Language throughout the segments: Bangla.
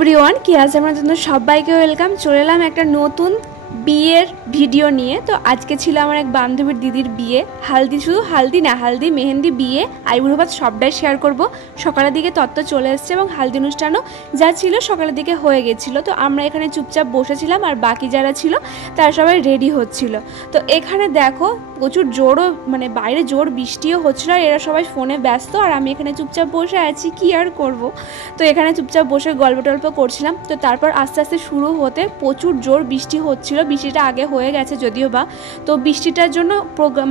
এভরিওয়ান, কি আছে আমার জন্য সবাইকে ওয়েলকাম। চলে এলাম একটা নতুন বিয়ের ভিডিও নিয়ে। তো আজকে ছিল আমার এক বান্ধবীর দিদির বিয়ে, হালদি, শুধু হালদি না, হালদি, মেহেন্দি, বিয়ে, আইবুড়ো ভাত সবটাই শেয়ার করব। সকালের দিকে তত্ত্ব চলে এসছে এবং হালদি অনুষ্ঠানও যা ছিল সকালের দিকে হয়ে গেছিলো। তো আমরা এখানে চুপচাপ বসেছিলাম আর বাকি যারা ছিল তারা সবাই রেডি হচ্ছিল। তো এখানে দেখো প্রচুর জোরও, মানে বাইরে জোর বৃষ্টিও হচ্ছিলো আর এরা সবাই ফোনে ব্যস্ত আর আমি এখানে চুপচাপ বসে আছি, কি আর করব। তো এখানে চুপচাপ বসে গল্প টল্প করছিলাম। তো তারপর আস্তে আস্তে শুরু হতে প্রচুর জোর বৃষ্টি হচ্ছিল। বৃষ্টিটা আগে হয়ে গেছে যদিও বা, তো বৃষ্টিটার জন্য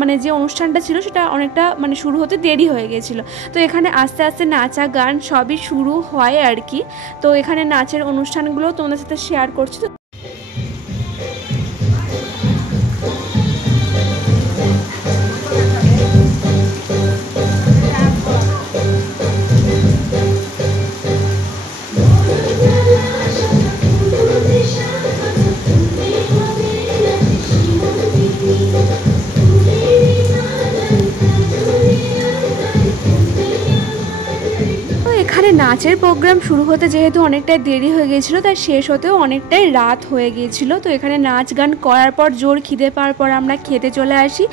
মানে যে অনুষ্ঠানটা ছিল সেটা অনেকটা মানে শুরু হতে দেরি হয়ে গেছিলো। তো এখানে আস্তে আস্তে নাচা গান সবই শুরু হয় আর কি। তো এখানে নাচের অনুষ্ঠানগুলো তোমাদের সাথে শেয়ার করছি। এখানে নাচের প্রোগ্রাম শুরু হতে যেহেতু অনেকটাই দেরি হয়ে গিয়েছিল, তাই শেষ হতেও অনেকটাই রাত হয়ে গিয়েছিল। তো এখানে নাচ গান করার পর জোর খিদে পাওয়ার পর আমরা খেতে চলে আসি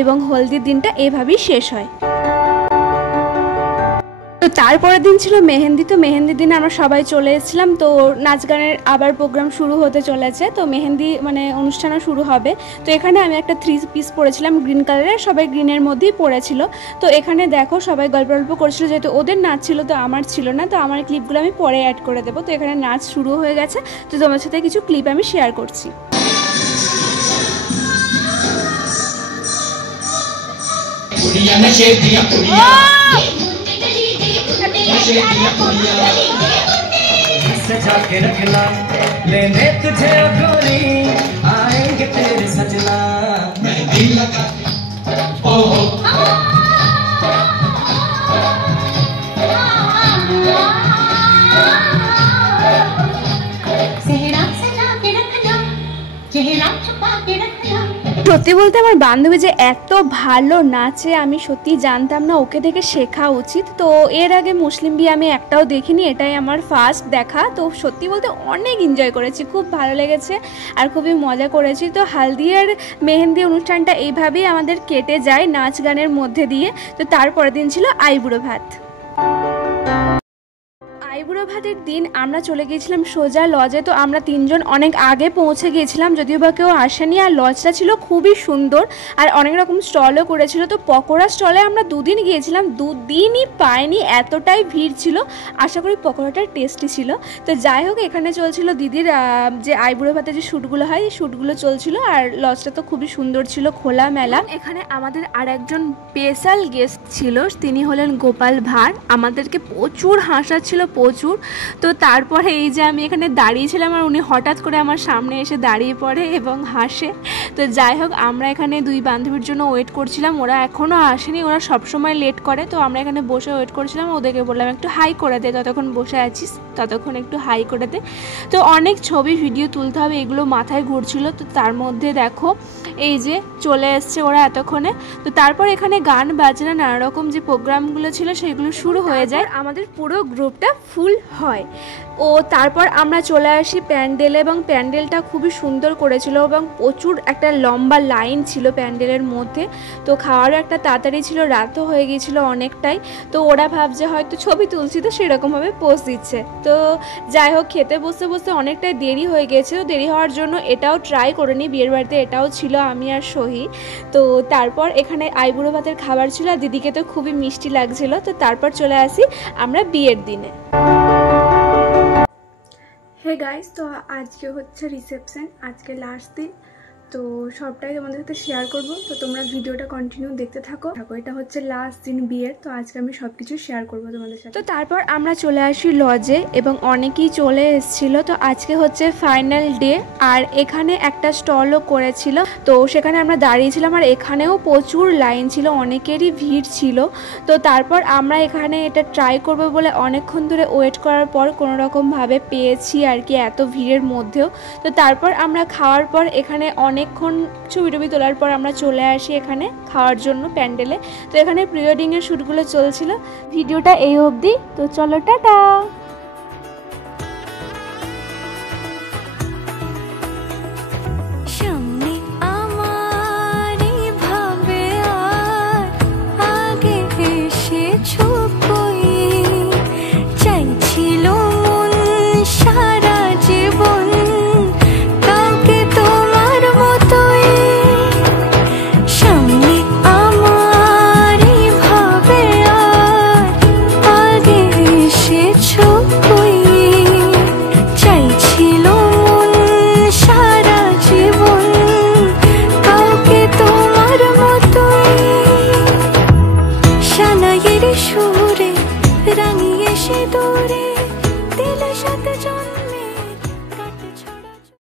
এবং হলদির দিনটা এভাবেই শেষ হয়। তো তারপরের দিন ছিল মেহেন্দি। তো মেহেন্দির দিন আমরা সবাই চলে এসেছিলাম। তো নাচ গানের আবার প্রোগ্রাম শুরু হতে চলেছে। তো মেহেন্দি মানে অনুষ্ঠানও শুরু হবে। তো এখানে আমি একটা 3 পিস পরেছিলাম গ্রিন কালারের, সবাই গ্রিনের মধ্যেই পরেছিল। তো এখানে দেখো সবাই গল্প করছিল, যেহেতু ওদের নাচ ছিল তো আমার ছিল না। তো আমার ক্লিপগুলো আমি পরে অ্যাড করে দেবো। তো এখানে নাচ শুরু হয়ে গেছে। তো তোমার সাথে কিছু ক্লিপ আমি শেয়ার করছি। सजा के रखना लेने तुझे गोरी आएंगे तेरे सजना मैं दिल लगा ओ सेहरा सजा के रखना चेहरा छुपा के रखना। সত্যি বলতে আমার বান্ধবী যে এত ভালো নাচে আমি সত্যি জানতাম না, ওকে দেখে শেখা উচিত। তো এর আগে মুসলিম বিয়ে আমি একটাও দেখিনি, এটাই আমার ফার্স্ট দেখা। তো সত্যি বলতে অনেক এনজয় করেছি, খুব ভালো লেগেছে আর খুবই মজা করেছি। তো হালদি আর মেহেন্দি অনুষ্ঠানটা এইভাবেই আমাদের কেটে যায় নাচ গানের মধ্যে দিয়ে। তো তারপরের দিন ছিল আইবুড়ো ভাত। আইবুড়ো ভাতের দিন আমরা চলে গিয়েছিলাম সোজা লজে। তো আমরা 3 জন অনেক আগে পৌঁছে গিয়েছিলাম, যদিও বা কেউ আসেনি। আর লজটা ছিল খুবই সুন্দর আর অনেক রকম স্টলও করেছিল। তো পকোড়া স্টলে আমরা 2 দিন গিয়েছিলাম, 2 দিনই পাইনি, এতটাই ভিড় ছিল। আশা করি পকোড়াটা টেস্টি ছিল। তো যাই হোক, এখানে চলছিল দিদির যে আইবুড়ো ভাতের যে শ্যুটগুলো হয় শ্যুটগুলো চলছিল। আর লজটা তো খুবই সুন্দর ছিল, খোলা মেলা। এখানে আমাদের আর একজন স্পেশাল গেস্ট ছিল, তিনি হলেন গোপাল ভাঁড়। আমাদেরকে প্রচুর হাসাচ্ছিল, প্রচুর। তো তারপরে এই যে আমি এখানে দাঁড়িয়েছিলাম আর উনি হঠাৎ করে আমার সামনে এসে দাঁড়িয়ে পড়ে এবং হাসে। তো যাই হোক, আমরা এখানে 2 বান্ধবীর জন্য ওয়েট করছিলাম। ওরা এখনও আসেনি, ওরা সবসময় লেট করে। তো আমরা এখানে বসে ওয়েট করছিলাম। ওদেরকে বললাম একটু হাই করে দে, ততক্ষণ বসে আছিস ততক্ষণ একটু হাই করে দে। তো অনেক ছবি ভিডিও তুলতে হবে, এগুলো মাথায় ঘুরছিল। তো তার মধ্যে দেখো এই যে চলে এসছে ওরা এতক্ষণে। তো তারপর এখানে গান বাজনা নানা রকম যে প্রোগ্রামগুলো ছিল সেগুলো শুরু হয়ে যায়। আমাদের পুরো গ্রুপটা ফুল হয়। ও তারপর আমরা চলে আসি প্যান্ডেলে এবং প্যান্ডেলটা খুবই সুন্দর করেছিল এবং প্রচুর একটা লম্বা লাইন ছিল প্যান্ডেলের মধ্যে। তো খাওয়ারও একটা তাড়াতাড়ি ছিল, রাতও হয়ে গিয়েছিল অনেকটাই। তো ওরা ভাবছে হয়তো ছবি তুলছি, তো সেরকমভাবে পোজ দিচ্ছে। তো যাই হোক, খেতে বসতে বসতে অনেকটাই দেরি হয়ে গেছে। তো দেরি হওয়ার জন্য এটাও ট্রাই করে নিই, বিয়ের বাড়িতে এটাও ছিল, আমি আর সহি। তো তারপর এখানে আইবুড়ো ভাতের খাবার ছিল আর দিদিকে তো খুবই মিষ্টি লাগছিল। তো তারপর চলে আসি আমরা বিয়ের দিনে। হে গাইস, তো আজকে হচ্ছে রিসেপশন, আজকে লাস্ট দিন। তো সবটাই তোমাদের সাথে শেয়ার করব। তো তোমরা ভিডিওটা কন্টিনিউ দেখতে থাকো। এটা হচ্ছে লাস্ট দিন বিয়ের। তো আজকে আমি সব কিছু শেয়ার করবো তোমাদের সাথে। তো তারপর আমরা চলে আসি লজে এবং অনেকেই চলে এসেছিলো। তো আজকে হচ্ছে ফাইনাল ডে আর এখানে একটা স্টলও করেছিল। তো সেখানে আমরা দাঁড়িয়েছিলাম আর এখানেও প্রচুর লাইন ছিল, অনেকেরই ভিড় ছিল। তো তারপর আমরা এখানে এটা ট্রাই করবো বলে অনেকক্ষণ ধরে ওয়েট করার পর কোনো রকমভাবে পেয়েছি আর কি, এত ভিড়ের মধ্যেও। তো তারপর আমরা খাওয়ার পর এখানে অনেকক্ষণ ছবি টবি তোলার পর আমরা চলে আসি এখানে খাওয়ার জন্য প্যান্ডেলে। তো এখানে প্রি ওয়েডিংয়ের শ্যুটগুলো চলছিল। ভিডিওটা এই অবধি। তো চলো টাটা। সিঁদুরে